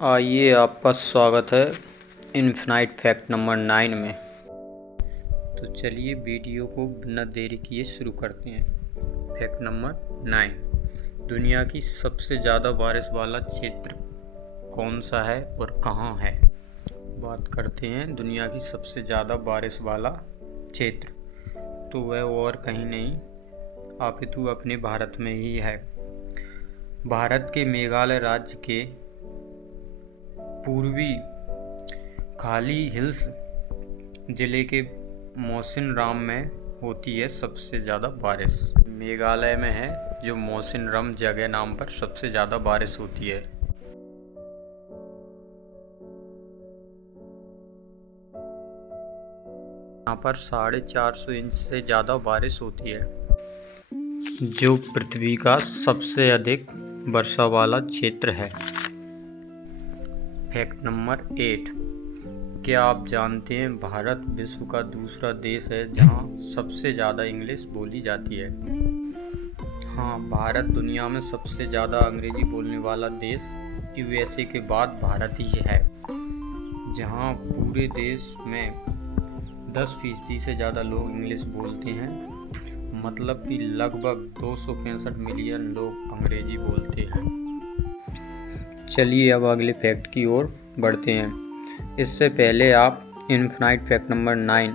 आइए, आपका स्वागत है इन्फिनाइट फैक्ट नंबर 9 में। तो चलिए वीडियो को बिना देरी किए शुरू करते हैं। फैक्ट नंबर 9, दुनिया की सबसे ज़्यादा बारिश वाला क्षेत्र कौन सा है और कहाँ है। बात करते हैं दुनिया की सबसे ज़्यादा बारिश वाला क्षेत्र, तो वह और कहीं नहीं अपितु अपने भारत में ही है। भारत के मेघालय राज्य के पूर्वी खाली हिल्स जिले के मौसिनराम में होती है सबसे ज़्यादा बारिश। मेघालय में है जो मौसिनराम जगह नाम पर सबसे ज़्यादा बारिश होती है। यहाँ पर 450 इंच से ज़्यादा बारिश होती है, जो पृथ्वी का सबसे अधिक वर्षा वाला क्षेत्र है। फैक्ट नंबर 8, क्या आप जानते हैं भारत विश्व का दूसरा देश है जहां सबसे ज़्यादा इंग्लिश बोली जाती है। हाँ, भारत दुनिया में सबसे ज़्यादा अंग्रेजी बोलने वाला देश यूएसए के बाद भारत ही है, जहां पूरे देश में 10% से ज़्यादा लोग इंग्लिश बोलते हैं। मतलब कि लगभग 265 मिलियन लोग अंग्रेजी बोलते हैं। चलिए अब अगले फैक्ट की ओर बढ़ते हैं। इससे पहले आप इन्फिनाइट फैक्ट नंबर 9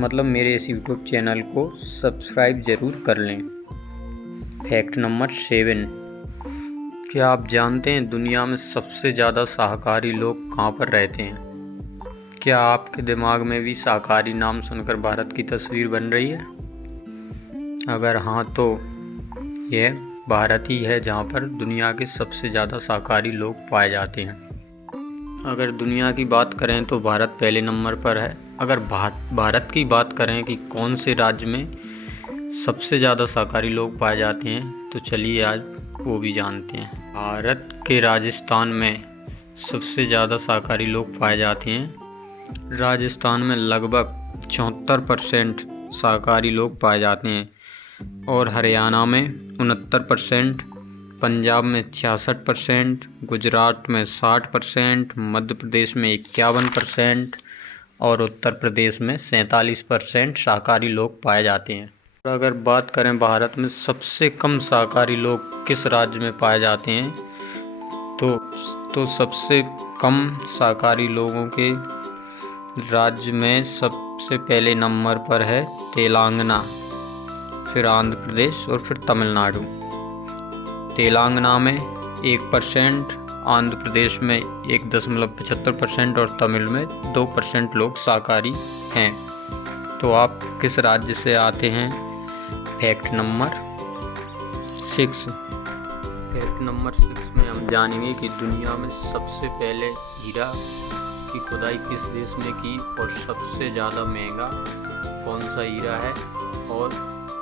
मतलब मेरे इस यूट्यूब चैनल को सब्सक्राइब ज़रूर कर लें। फैक्ट नंबर 7, क्या आप जानते हैं दुनिया में सबसे ज़्यादा शाकाहारी लोग कहाँ पर रहते हैं। क्या आपके दिमाग में भी शाकाहारी नाम सुनकर भारत की तस्वीर बन रही है? अगर हाँ, तो यह भारत ही है जहाँ पर दुनिया के सबसे ज़्यादा शाकाहारी लोग पाए जाते हैं। अगर दुनिया की बात करें तो भारत पहले नंबर पर है। अगर भारत की बात करें कि कौन से राज्य में सबसे ज़्यादा शाकाहारी लोग पाए जाते हैं, तो चलिए आज वो भी जानते हैं। भारत के राजस्थान में सबसे ज़्यादा शाकाहारी लोग पाए जाते हैं। राजस्थान में लगभग 74% शाकाहारी लोग पाए जाते हैं और हरियाणा में 69%, पंजाब में 66%, गुजरात में 60%, मध्य प्रदेश में 51% और उत्तर प्रदेश में 47% शाकाहारी लोग पाए जाते हैं। और अगर बात करें भारत में सबसे कम शाकाहारी लोग किस राज्य में पाए जाते हैं, तो सबसे कम शाकाहारी लोगों के राज्य में सबसे पहले नंबर पर है तेलंगाना, फिर आंध्र प्रदेश और फिर तमिलनाडु। तेलंगाना में 1%, आंध्र प्रदेश में 1.75% और तमिल में 2% लोग शाकाहारी हैं। तो आप किस राज्य से आते हैं? फैक्ट नंबर 6, फैक्ट नंबर 6 में हम जानेंगे कि दुनिया में सबसे पहले हीरा की खुदाई किस देश ने की और सबसे ज़्यादा महंगा कौन सा हीरा है और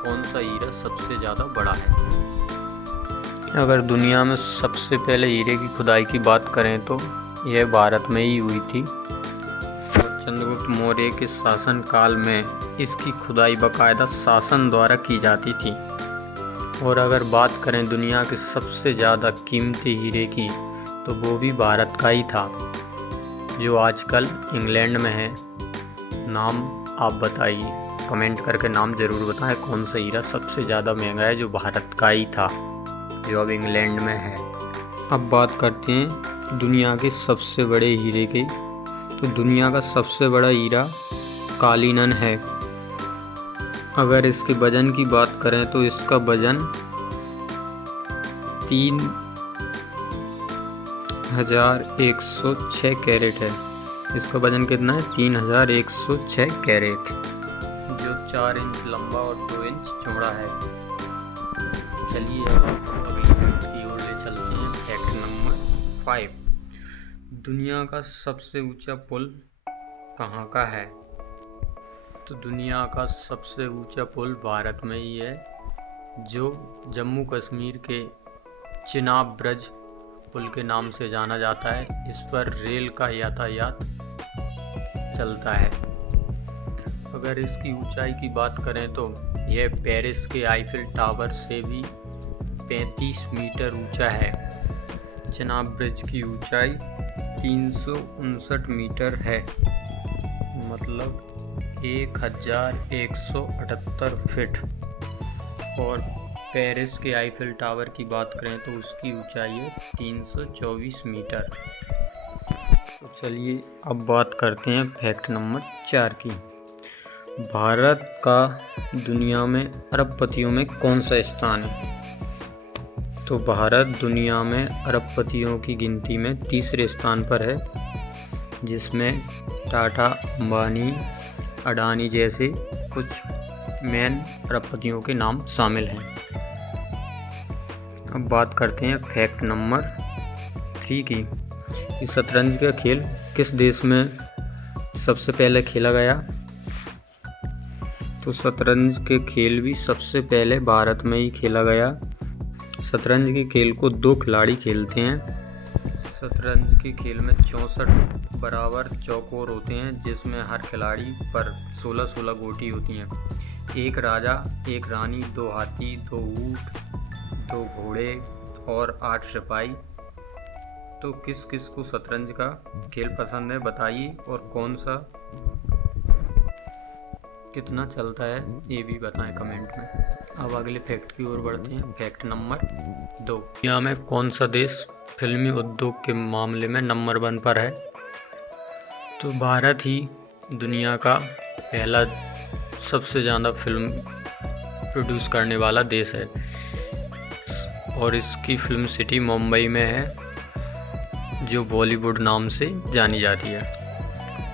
कौन सा हीरा सबसे ज़्यादा बड़ा है। अगर दुनिया में सबसे पहले हीरे की खुदाई की बात करें तो यह भारत में ही हुई थी और चंद्रगुप्त मौर्य के शासनकाल में इसकी खुदाई बाकायदा शासन द्वारा की जाती थी। और अगर बात करें दुनिया के सबसे ज़्यादा कीमती हीरे की, तो वो भी भारत का ही था, जो आजकल इंग्लैंड में है। नाम आप बताइए, कमेंट करके नाम ज़रूर बताएं कौन सा हीरा सबसे ज़्यादा महंगा है, जो भारत का ही था, जो अब इंग्लैंड में है। अब बात करते हैं दुनिया के सबसे बड़े हीरे की। तो दुनिया का सबसे बड़ा हीरा कालीनन है। अगर इसके वजन की बात करें तो इसका वजन 3106 कैरेट है। इसका वजन कितना है? 3106 कैरेट, जो 4 इंच लंबा और 2 इंच चौड़ा है। चलिए अब आपको अगली फैक्ट की ओर ले चलते हैं। फैक्ट नंबर 5, दुनिया का सबसे ऊंचा पुल कहाँ का है। तो दुनिया का सबसे ऊंचा पुल भारत में ही है, जो जम्मू कश्मीर के चिनाब ब्रिज पुल के नाम से जाना जाता है। इस पर रेल का यातायात चलता है। अगर इसकी ऊंचाई की बात करें तो यह पेरिस के आईफिल टावर से भी 35 मीटर ऊंचा है। चिनाब ब्रिज की ऊंचाई 359 मीटर है, मतलब 1178 फीट। और पेरिस के आईफिल टावर की बात करें तो उसकी ऊंचाई है 324 मीटर। तो चलिए अब बात करते हैं फैक्ट नंबर 4 की। भारत का दुनिया में अरबपतियों में कौन सा स्थान है? तो भारत दुनिया में अरबपतियों की गिनती में तीसरे स्थान पर है, जिसमें टाटा, अंबानी, अडानी जैसे कुछ मेन अरबपतियों के नाम शामिल हैं। अब बात करते हैं फैक्ट नंबर 3 की। शतरंज का खेल किस देश में सबसे पहले खेला गया? तो शतरंज के खेल भी सबसे पहले भारत में ही खेला गया। शतरंज के खेल को 2 खिलाड़ी खेलते हैं। शतरंज के खेल में 64 बराबर चौकोर होते हैं, जिसमें हर खिलाड़ी पर 16-16 गोटी होती हैं। एक राजा, एक रानी, 2 हाथी, 2 ऊंट, 2 घोड़े और 8 सिपाही। तो किस किस को शतरंज का खेल पसंद है बताइए, और कौन सा कितना चलता है ये भी बताएं कमेंट में। अब अगले फैक्ट की ओर बढ़ते हैं। Fact number 2। दुनिया में कौन सा देश फिल्मी उद्योग के मामले में नंबर 1 पर है? तो भारत ही दुनिया का पहला सबसे ज़्यादा फिल्म प्रोड्यूस करने वाला देश है, और इसकी फिल्म सिटी मुंबई में है, जो बॉलीवुड नाम से जानी जाती है।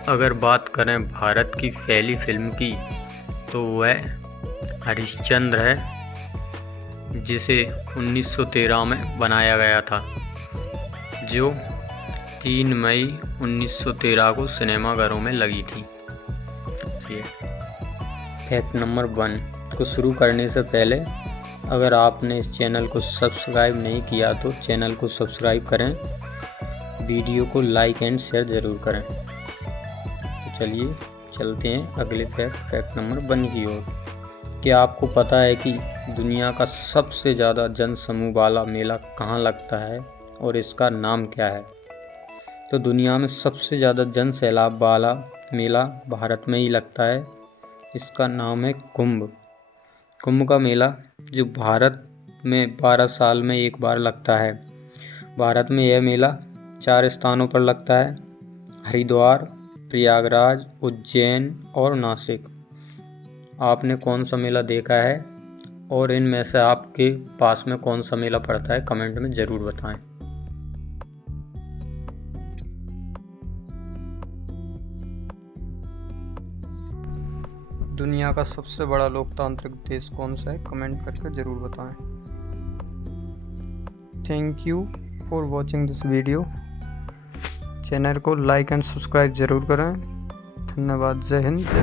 अगर बात करें भारत की पहली फिल्म की, तो वह हरिश्चंद्र है, जिसे 1913 में बनाया गया था, जो 3 मई 1913 को सिनेमाघरों में लगी थी। फैक्ट नंबर 1 को शुरू करने से पहले अगर आपने इस चैनल को सब्सक्राइब नहीं किया तो चैनल को सब्सक्राइब करें, वीडियो को लाइक एंड शेयर ज़रूर करें। तो चलिए चलते हैं अगले फैक्ट नंबर 1 की ओर। क्या आपको पता है कि दुनिया का सबसे ज़्यादा जनसमूह वाला मेला कहाँ लगता है और इसका नाम क्या है? तो दुनिया में सबसे ज़्यादा जन सैलाब वाला मेला भारत में ही लगता है। इसका नाम है कुंभ। कुंभ का मेला जो भारत में 12 साल में एक बार लगता है। भारत में यह मेला 4 स्थानों पर लगता है: हरिद्वार, प्रयागराज, उज्जैन और नासिक। आपने कौन सा मेला देखा है, और इनमें से आपके पास में कौन सा मेला पड़ता है? कमेंट में ज़रूर बताएं। दुनिया का सबसे बड़ा लोकतांत्रिक देश कौन सा है? कमेंट करके ज़रूर बताएं। Thank you for watching this video. Channel को लाइक एंड सब्सक्राइब ज़रूर करें। धन्यवाद। जय हिंद, जय